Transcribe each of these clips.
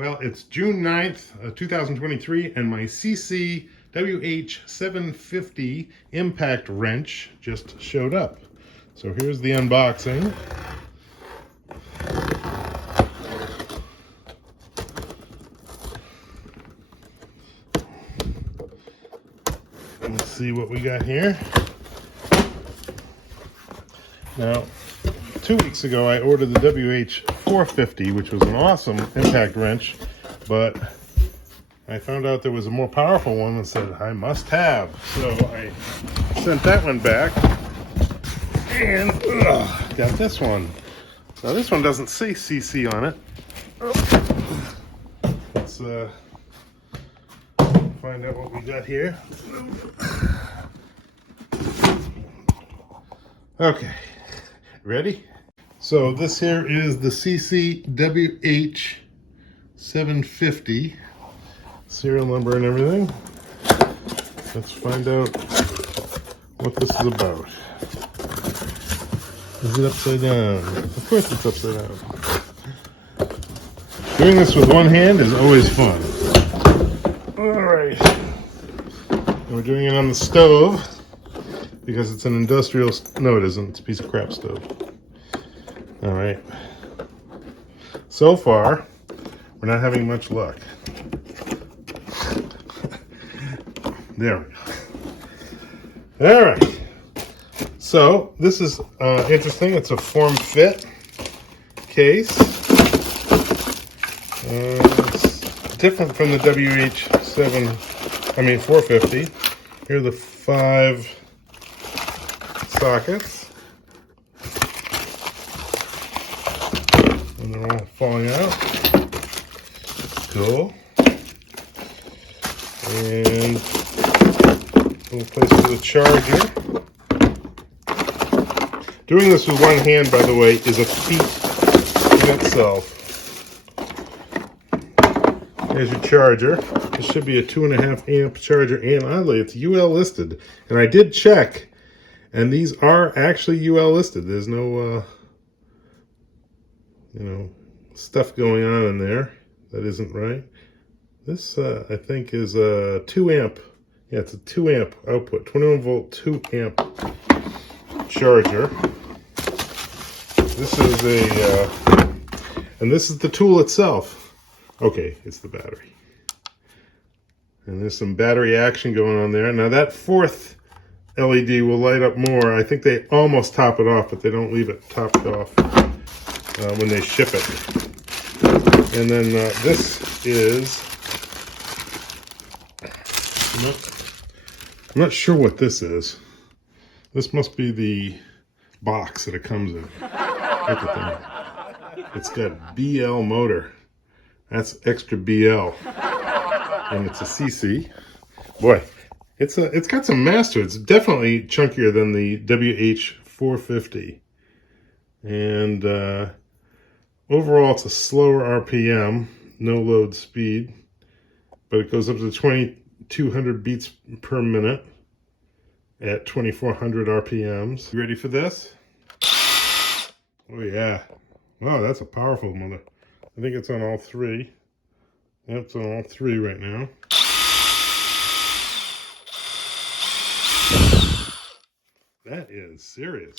Well, it's June 9th, 2023, and my SeeSii WH750 impact wrench just showed up. So here's the unboxing. Let's see what we got here. Now, 2 weeks ago, I ordered the WH450, which was an awesome impact wrench, but I found out there was a more powerful one that said, I must have. So I sent that one back and got this one. Now, this one doesn't say SeeSii on it. Let's find out what we got here. Okay, ready? So this here is the SeeSii WH750 serial number and everything. Let's find out what this is about. Is it upside down? Of course it's upside down. Doing this with one hand is always fun. All right. And we're doing it on the stove because it's an industrial, no it isn't, it's a piece of crap stove. All right. So far, we're not having much luck. There we go. All right. So this is interesting. It's a form fit case. It's different from the WH450. Here are the 5 sockets. And they're all falling out. Cool. And a little place for the charger. Doing this with one hand, by the way, is a feat in itself. Here's your charger. This should be a 2.5 amp charger, and oddly, it's UL listed. And I did check, and these are actually UL listed. There's no, stuff going on in there that isn't right. This, I think, is a 2 amp. Yeah, it's a 2 amp output, 21 volt, 2 amp charger. This is and this is the tool itself. Okay, it's the battery. And there's some battery action going on there. Now that 4th LED will light up more. I think they almost top it off, but they don't leave it topped off when they ship it. And then this is, I'm not sure what this is. This must be the box that it comes in. Look at that. It's got BL motor. That's extra BL. And it's a SeeSii. Boy, it's got some master. It's definitely chunkier than the WH450. And overall, it's a slower RPM, no load speed, but it goes up to 2,200 beats per minute at 2,400 RPMs. You ready for this? Oh yeah. Wow, that's a powerful mother. I think it's on all 3. Yep, it's on all 3 right now. That is serious.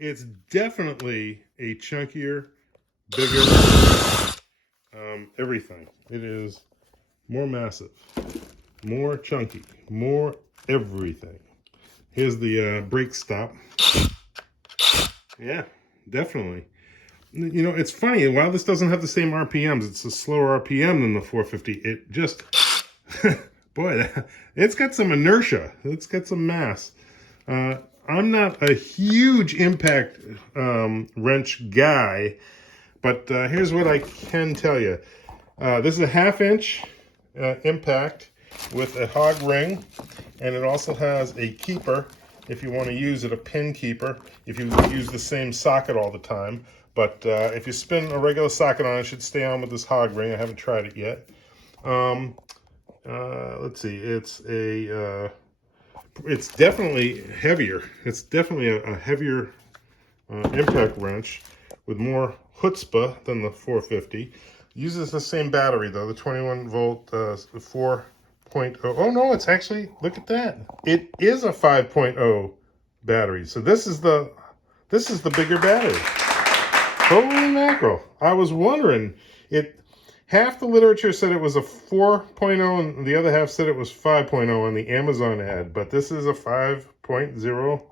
It's definitely a chunkier, bigger, everything. It is more massive, more chunky, more everything. Here's the brake stop. Yeah, definitely. You know, it's funny, while this doesn't have the same RPMs, it's a slower RPM than the 450. It just, boy, it's got some inertia. It's got some mass. I'm not a huge impact wrench guy, but here's what I can tell you. This is a 1/2 inch impact with a hog ring, and it also has a keeper if you want to use it, a pin keeper, if you use the same socket all the time. But if you spin a regular socket on it, should stay on with this hog ring. I haven't tried it yet. Let's see, it's definitely heavier. It's definitely a heavier impact wrench with more chutzpah than the 450. Uses the same battery though, the 21 volt 4.0. Oh no, it's actually, look at that. It is a 5.0 battery. So this is the bigger battery. Holy mackerel. I was wondering, half the literature said it was a 4.0 and the other half said it was 5.0 on the Amazon ad, but this is a 5.0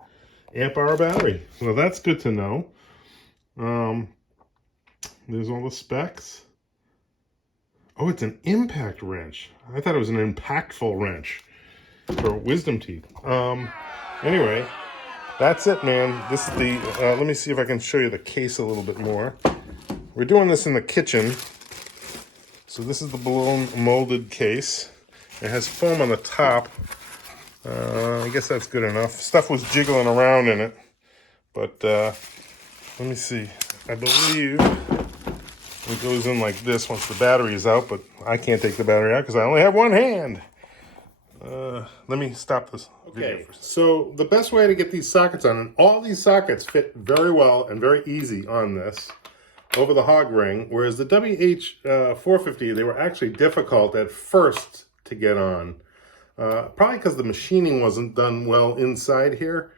amp hour battery. Well, that's good to know. There's all the specs. Oh, it's an impact wrench. I thought it was an impactful wrench for wisdom teeth. Anyway, that's it, man. This is the, let me see if I can show you the case a little bit more. We're doing this in the kitchen. So this is the balloon molded case. It has foam on the top. I guess that's good enough. Stuff was jiggling around in it. But let me see. I believe it goes in like this once the battery is out, but I can't take the battery out because I only have one hand. Let me stop this video first. So the best way to get these sockets on, and all these sockets fit very well and very easy on this, over the hog ring, whereas the WH750, they were actually difficult at first to get on. Probably because the machining wasn't done well inside here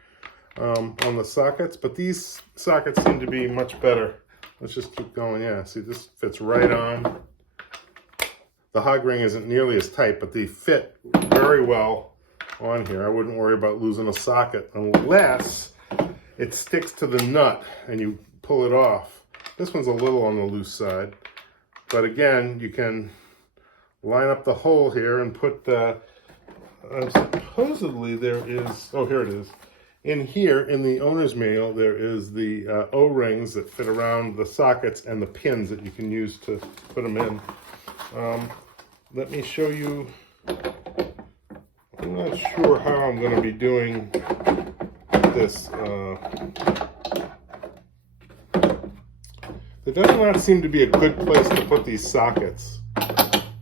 on the sockets, but these sockets seem to be much better. Let's just keep going. Yeah, see, this fits right on. The hog ring isn't nearly as tight, but they fit very well on here. I wouldn't worry about losing a socket unless it sticks to the nut and you pull it off. This one's a little on the loose side, but again, you can line up the hole here and put supposedly there is, oh, here it is. In here, in the owner's manual, there is the O-rings that fit around the sockets and the pins that you can use to put them in. Let me show you. I'm not sure how I'm going to be doing this. There does not seem to be a good place to put these sockets,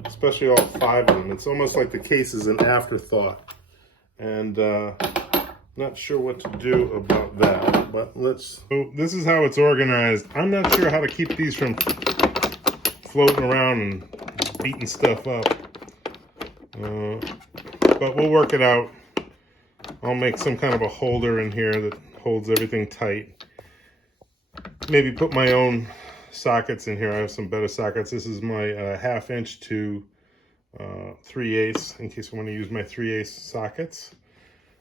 especially all 5 of them. It's almost like the case is an afterthought. And not sure what to do about that, but so this is how it's organized. I'm not sure how to keep these from floating around and beating stuff up. But we'll work it out. I'll make some kind of a holder in here that holds everything tight. Maybe put my own sockets in here. I have some better sockets. This is my 1/2 inch to 3/8 in case I want to use my 3/8 sockets.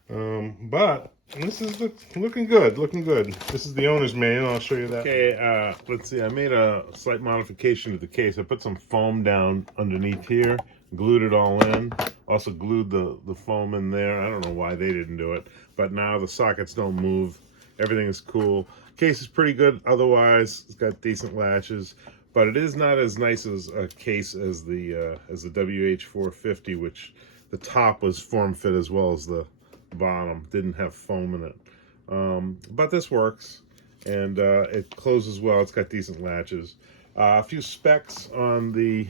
But this is looking good, This is the owner's manual. I'll show you that. Okay, let's see. I made a slight modification to the case. I put some foam down underneath here, glued it all in. Also glued the foam in there. I don't know why they didn't do it, but now the sockets don't move. Everything is cool. Case is pretty good. Otherwise, it's got decent latches, but it is not as nice as a case as the WH450, which the top was form fit as well as the bottom. Didn't have foam in it, but this works, and it closes well. It's got decent latches. A few specs on the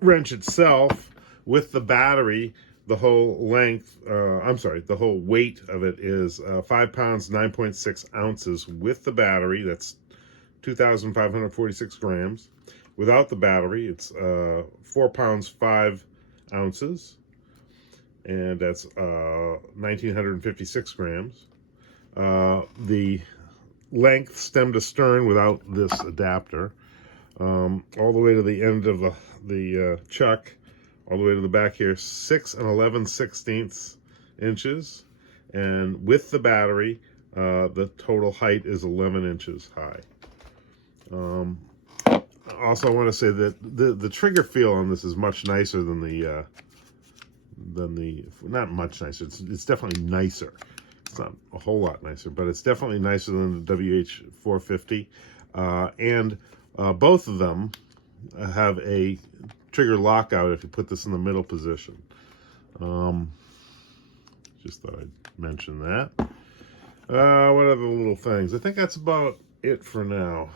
wrench itself. With the battery, the whole length, the whole weight of it is 5 pounds, 9.6 ounces with the battery. That's 2,546 grams. Without the battery, it's 4 pounds, 5 ounces. And that's 1,956 grams. The length stem to stern without this adapter, all the way to the end of the chuck, all the way to the back here, 6 11/16 inches. And with the battery, the total height is 11 inches high. Also, I want to say that the trigger feel on this is much nicer than the not much nicer. It's definitely nicer. It's not a whole lot nicer, but it's definitely nicer than the WH450. And both of them have a trigger lockout if you put this in the middle position. Just thought I'd mention that. What other little things? I think that's about it for now.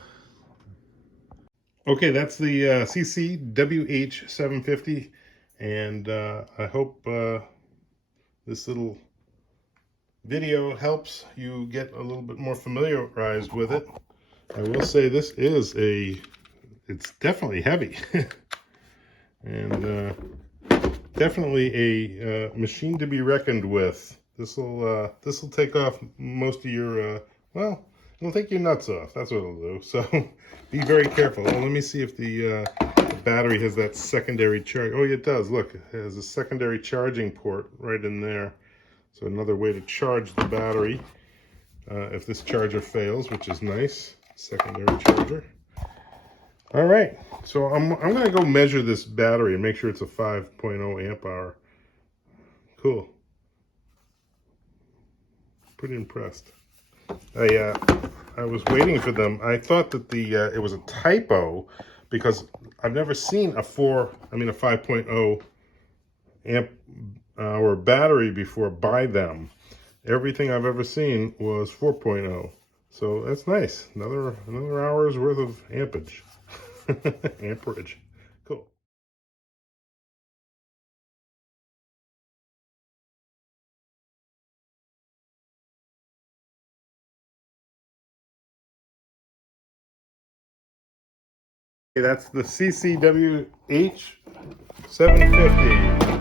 Okay, that's the SeeSii WH750, and I hope this little video helps you get a little bit more familiarized with it. I will say this is it's definitely heavy. And definitely a machine to be reckoned with. This'll take off most of your well, it'll take your nuts off. That's what it'll do. So be very careful. Oh, let me see if the battery has that secondary charge. Oh, it does. Look, it has a secondary charging port right in there. So another way to charge the battery if this charger fails, which is nice. Secondary charger. All right, so I'm going to go measure this battery and make sure it's a 5.0 amp hour. Cool. Pretty impressed. I was waiting for them. I thought that it was a typo because I've never seen a 5.0 amp hour battery before by them. Everything I've ever seen was 4.0. So that's nice. Another hour's worth of ampage. Amperage. Cool. Okay, that's the SeeSii WH750.